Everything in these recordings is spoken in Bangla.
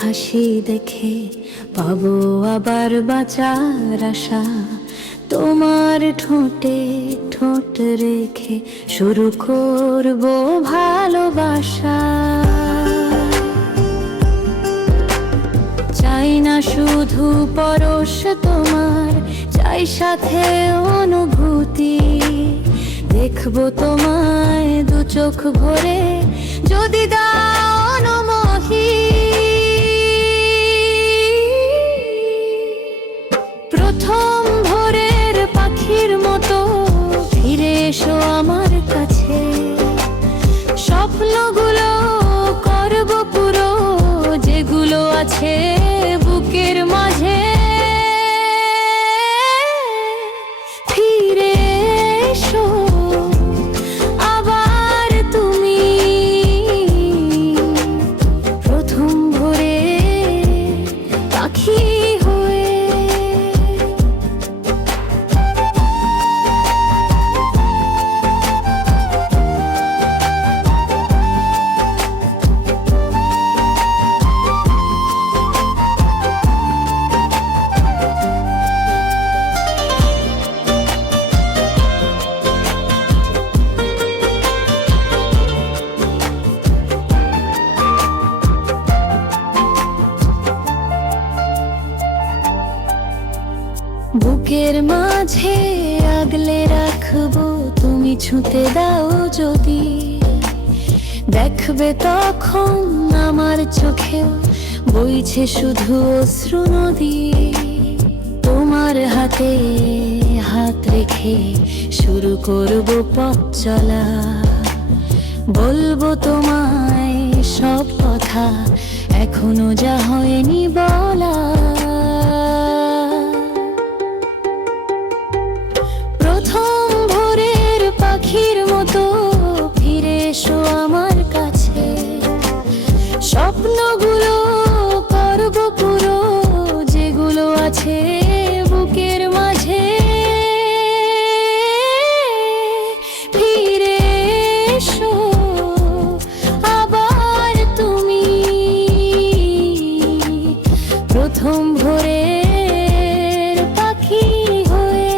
হাসি দেখে পাবো আবার বাঁচার আশা, তোমার ঠোঁটে ঠোঁট রেখে শুরু করব ভালোবাসা। চাই না শুধু পরশ তোমার, চাই সাথে অনুভূতি। দেখবো তোমায় দু চোখ ভরে, যদি দাও অনুমতি। প্রথম ভোরের পাখির মতো ফিরে এসো আমার কাছে, স্বপ্নগুলো করব পুরো, যেগুলো আছে বুকের মাঝে। ফিরে এসো আবার তুমি, প্রথম ভোরে পাখি হয়ে। বুকের মাঝে আগলে রাখবো, তুমি ছুঁতে দাও যদি। দেখবে তখন আমার চোখে বইছে শুধু অশ্রু নদী। তোমার হাতে হাত রেখে শুরু করব পথ চলা, বলবো তোমায় সব কথা এখনো যা হয়নি বলা। প্রথম ভোরের পাখির মতো ফিরে এসো আমার কাছে, স্বপ্নগুলো করব পুরো, যেগুলো আছে বুকের মাঝে। ফিরে এসো আবার তুমি, প্রথম ভোরের পাখি হয়ে।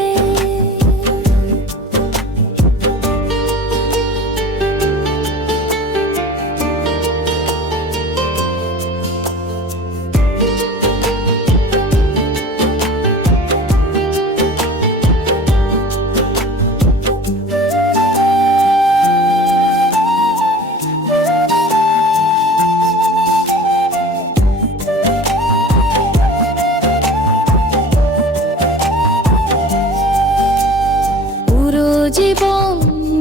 জীবন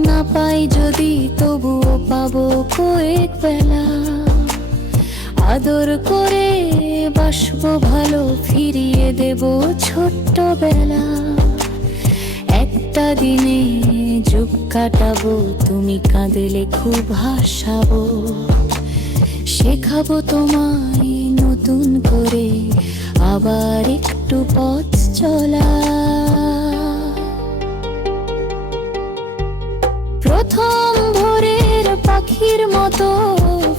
না পাই যদি, তবুও পাবো কয়েক বেলা। আদর করে বাসবো ভালো, ফিরিয়ে দেব ছোট্টবেলা। একটা দিনে যুগ কাটাবো, তুমি কাঁদলে খুব হাসাবো। শেখাবো তোমায় নতুন করে আবার একটু পথ চলা। প্রথম ভোরের পাখির মতো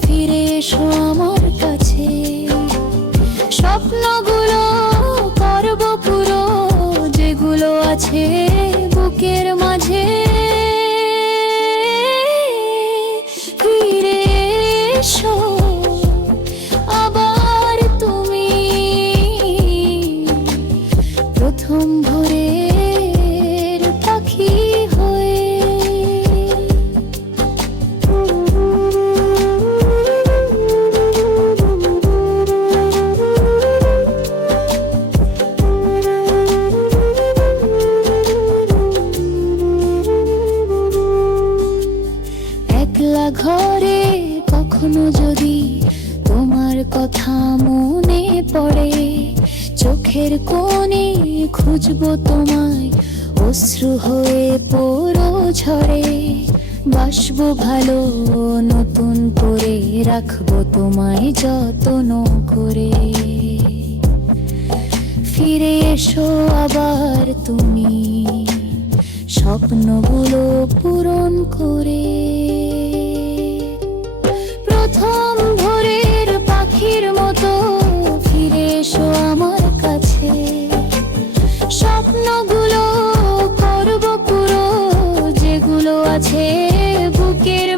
ফিরে এসো আমার কাছে, স্বপ্নগুলো করব পুরো, যেগুলো আছে বুকের মাঝে। ফিরে এসো আবার তুমি, প্রথম ভোরের পাখি হয়ে। খুঁজবো তোমায়, অশ্রু হয়ে পড়ো ঝরে, বাসবো ভালো নতুন করে, রাখবো তোমায় যত্ন করে। ফিরে এসো আবার তুমি, স্বপ্নগুলো পূরণ করে। প্রথম ভোরের পাখির মতো ফিরে এসো আমার কাছে, স্বপ্নগুলো করবো পুরো, যেগুলো আছে বুকের